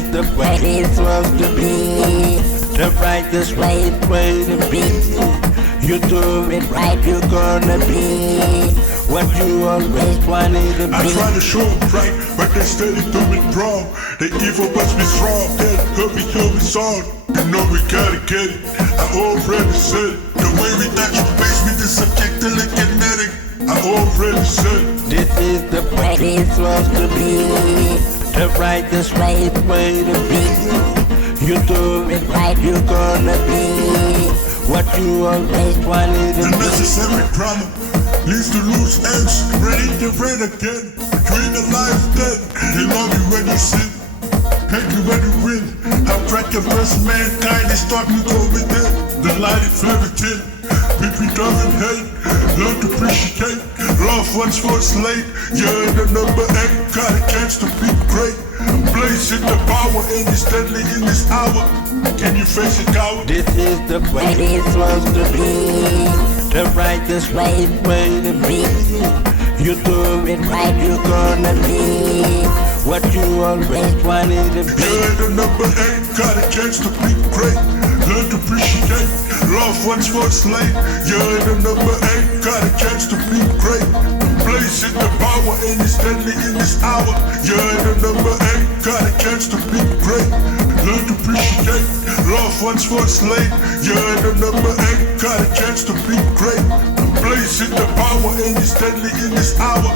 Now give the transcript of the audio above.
is the way it's supposed to be, the brightest way to be. You do it right, you're gonna be what you always wanted to be. I try to show them right, but they steady doing wrong. They evil must be strong, that hurry song. You know we gotta get it, I already said it. The way we got you basement is subjective and kinetic, I already said it. This is the way it's supposed to be, the brightest way to be. You do it right, you're gonna be what you always wanted to be. Unnecessary drama leads to loose ends. Ready to rain again. Between the life dead. They love you when you sin, hate you when you win. How crack your first mankind is starting to go with it. The light is very thin. Between love and hate, learn to appreciate. Love once was late. You're the number 8. Got a chance to be great. Blazing the power and it's deadly in this hour. Can you face it, coward? This is the way it's supposed to be, the brightest way to be. You do it right, you're gonna be what you always wanted to be. You're the number 8, got a chance to be great. Learn to appreciate. Love once was late. You're the number 8, got a chance to be great. Blazing the power and it's deadly in this hour. You're the number 8, got a chance to be great. Learn to appreciate. Love once was late. You're the number 8, got a chance to be great. Blazing the power and it's deadly in this hour.